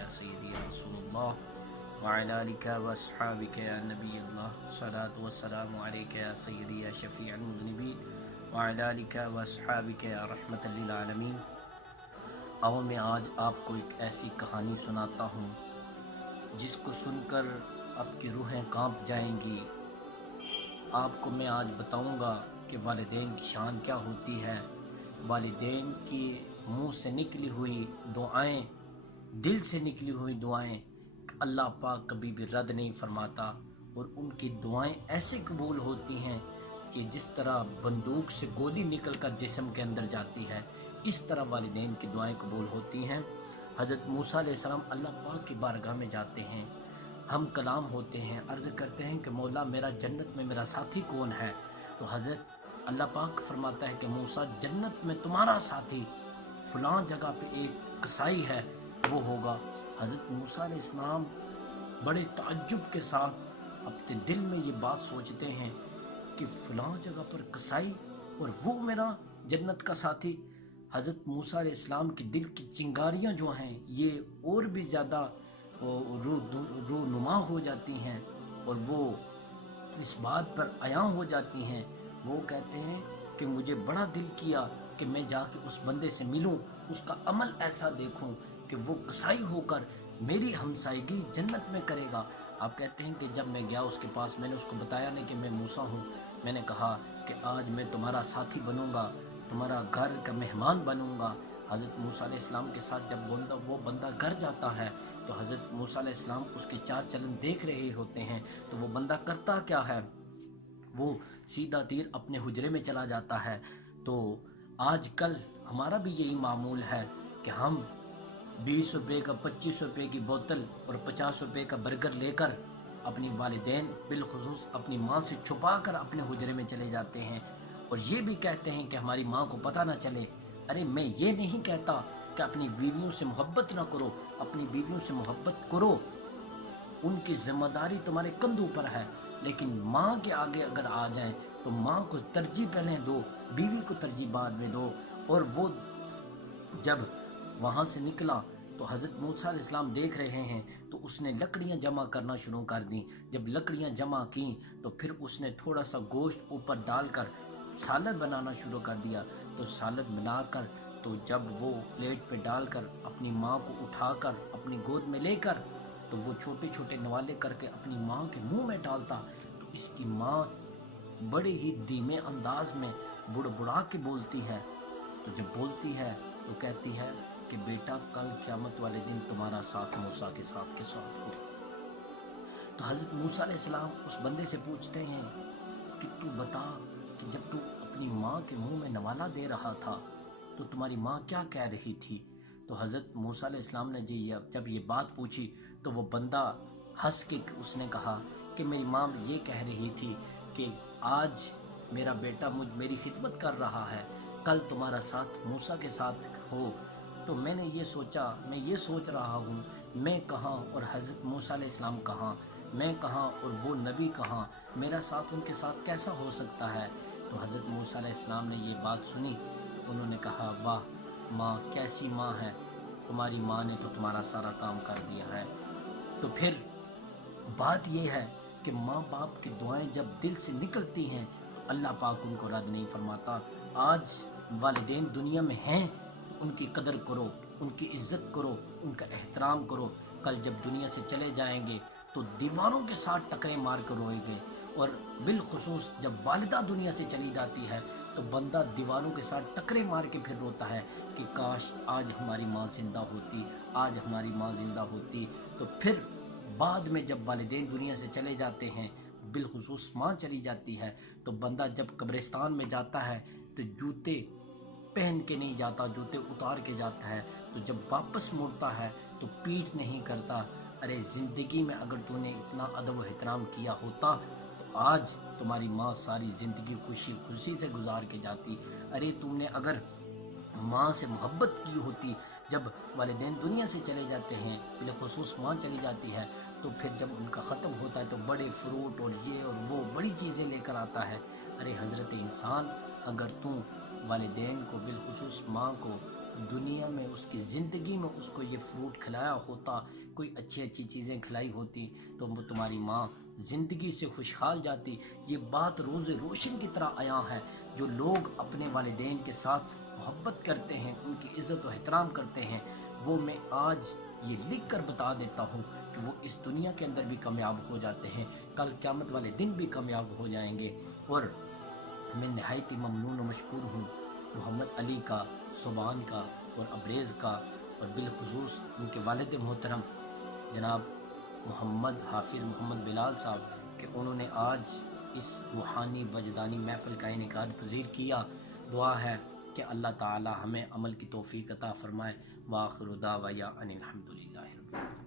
या सय्यदी या रसूलल्लाह व अला आलिका व अस्हाबिका या नबी अल्लाह सलातु व सलामु अलैका या सय्यदी या शफीअल मुज़निबीन व अला आलिका व अस्हाबिका या रहमतल लिल आलमीन। आओ मैं आज आपको एक ऐसी कहानी सुनाता हूँ जिसको सुनकर आपकी रूहें कांप जाएंगी। आपको मैं आज बताऊंगा कि वालिदैन की शान क्या होती है। वालिदैन की मुंह से निकली हुई दुआएं, दिल से निकली हुई दुआएं अल्लाह पाक कभी भी रद्द नहीं फरमाता, और उनकी दुआएं ऐसे कबूल होती हैं कि जिस तरह बंदूक से गोली निकलकर जिस्म के अंदर जाती है, इस तरह वालिदैन की दुआएं कबूल होती हैं। हज़रत मूसा अलैहिस्सलाम अल्लाह पाक की बारगाह में जाते हैं, हम कलाम होते हैं, अर्ज़ करते हैं कि मौला मेरा जन्नत में मेरा साथी कौन है। तो हज़रत अल्लाह पाक फरमाता है कि मूसा जन्नत में तुम्हारा साथी फ़लाँ जगह पे एक कसाई है, वो होगा। हज़रत मूसा अलैहिस्सलाम बड़े ताज्जुब के साथ अपने दिल में ये बात सोचते हैं कि फ़लाँ जगह पर कसाई और वो मेरा जन्नत का साथी। हज़रत मूसा अलैहिस्सलाम की दिल की चिंगारियाँ जो हैं ये और भी ज़्यादा रूनुमा हो जाती हैं और वो इस बात पर आया हो जाती हैं। वो कहते हैं कि मुझे बड़ा दिल किया कि मैं जाके उस बंदे से मिलूं, उसका अमल ऐसा देखूं कि वो कसाई होकर मेरी हमसायगी जन्नत में करेगा। आप कहते हैं कि जब मैं गया उसके पास, मैंने उसको बताया नहीं कि मैं मूसा हूँ। मैंने कहा कि आज मैं तुम्हारा साथी बनूंगा, तुम्हारा घर का मेहमान बनूंगा। हज़रत मूसा अलैहिस्सलाम के साथ जब वो बंदा घर जाता है तो हज़रत मूसा अलैहिस्सलाम उसके चाल चलन देख रहे होते हैं। तो वो बंदा करता क्या है, वो सीधा तीर अपने हुजरे में चला जाता है। तो आजकल हमारा भी यही मामूल है कि हम 20 रुपये का 25 रुपये की बोतल और 50 रुपये का बर्गर लेकर अपनी वालिदैन बिलखुसूस अपनी माँ से छुपा कर अपने हुजरे में चले जाते हैं, और ये भी कहते हैं कि हमारी माँ को पता ना चले। अरे मैं ये नहीं कहता कि अपनी बीवियों से मोहब्बत ना करो, अपनी बीवियों से मोहब्बत करो, उनकी जिम्मेदारी तुम्हारे कंधों पर है, लेकिन माँ के आगे अगर आ जाएं तो माँ को तरजीह पहले दो, बीवी को तरजीह बाद में दो। और वो जब वहाँ से निकला तो हज़रत मूसा अलैहिस्सलाम देख रहे हैं तो उसने लकड़ियाँ जमा करना शुरू कर दी। जब लकड़ियाँ जमा की तो फिर उसने थोड़ा सा गोश्त ऊपर डालकर सालद बनाना शुरू कर दिया। तो सालद बनाकर तो जब वो प्लेट पे डालकर अपनी माँ को उठाकर अपनी गोद में लेकर तो वो छोटे छोटे नवाले करके अपनी माँ के मुंह में डालता, तो इसकी माँ बड़े ही धीमे अंदाज में बुड़बुड़ा के बोलती है। तो जब बोलती है तो कहती है कि बेटा कल क़यामत वाले दिन तुम्हारा साथ मूसा के साथ हो। तो हज़रत मूसा अलैहिस्सलाम उस बंदे से पूछते हैं कि तू बता कि जब तू अपनी माँ के मुंह में नवाला दे रहा था तो तुम्हारी माँ क्या कह रही थी। तो हज़रत मूसा अलैहिस्सलाम ने जब ये बात पूछी तो वो बंदा हंस के उसने कहा कि मेरी माँ ये कह रही थी कि आज मेरा बेटा मेरी खिदमत कर रहा है, कल तुम्हारा साथ मूसा के साथ हो। तो मैंने ये सोचा, मैं ये सोच रहा हूँ मैं कहाँ और हज़रत मूसा अलैहिस्सलाम कहाँ, मैं कहाँ और वो नबी कहाँ, मेरा साथ उनके साथ कैसा हो सकता है। तो हज़रत मूसा अलैहिस्सलाम ने ये बात सुनी तो उन्होंने कहा वाह माँ, कैसी माँ है तुम्हारी माँ ने तो तुम्हारा सारा काम कर दिया है। तो फिर बात यह है कि माँ बाप की दुआएं जब दिल से निकलती हैं तो अल्लाह पाक उनको रद्द नहीं फरमाता। आज वालिदैन दुनिया में हैं तो उनकी कदर करो, उनकी इज़्ज़त करो, उनका एहतराम करो। कल जब दुनिया से चले जाएंगे तो दीवारों के साथ टकरे मार कर रोएंगे, और बिलखुसूस जब वालिदा दुनिया से चली जाती है तो बंदा दीवारों के साथ टकरे मार के फिर रोता है कि काश आज हमारी माँ ज़िंदा होती, आज हमारी माँ ज़िंदा होती। तो फिर बाद में जब वालिदैन दुनिया से चले जाते हैं, बिलखुसूस माँ चली जाती है, तो बंदा जब कब्रिस्तान में जाता है तो जूते पहन के नहीं जाता, जूते उतार के जाता है। तो जब वापस मुड़ता है तो पीठ नहीं करता। अरे ज़िंदगी में अगर तूने इतना अदब व एहतराम किया होता तो आज तुम्हारी माँ सारी ज़िंदगी खुशी खुशी से गुजार के जाती। अरे तुमने अगर माँ से मोहब्बत की होती, जब वालिदैन दुनिया से चले जाते हैं, बिलखुसूस माँ चली जाती है, तो फिर जब उनका ख़त्म होता है तो बड़े फ्रूट और ये और वो बड़ी चीज़ें लेकर आता है। अरे हज़रत इंसान, अगर तू वालिदैन को बिलखुसूस माँ को دنیا میں اس کی زندگی میں اس کو یہ فروٹ کھلایا ہوتا، کوئی اچھی اچھی چیزیں کھلائی ہوتی، تو وہ تمہاری ماں زندگی سے خوشحال جاتی۔ یہ بات روز روشن کی طرح عیاں ہے۔ جو لوگ اپنے والدین کے ساتھ محبت کرتے ہیں، ان کی عزت و احترام کرتے ہیں، وہ میں آج یہ لکھ کر بتا دیتا ہوں کہ وہ اس دنیا کے اندر بھی کامیاب ہو جاتے ہیں، کل قیامت والے دن بھی کامیاب ہو جائیں گے۔ اور میں نہایت ہی ممنون و مشکور ہوں محمد علی کا، سبحان کا اور ابریز کا، اور بالخصوص ان کے والد محترم جناب محمد حافظ محمد بلال صاحب کہ انہوں نے آج اس روحانی وجدانی محفل کا انعقاد پذیر کیا۔ دعا ہے کہ اللہ تعالی ہمیں عمل کی توفیق عطا فرمائے۔ وآخر دعوایا ان الحمدللہ رب العالمین۔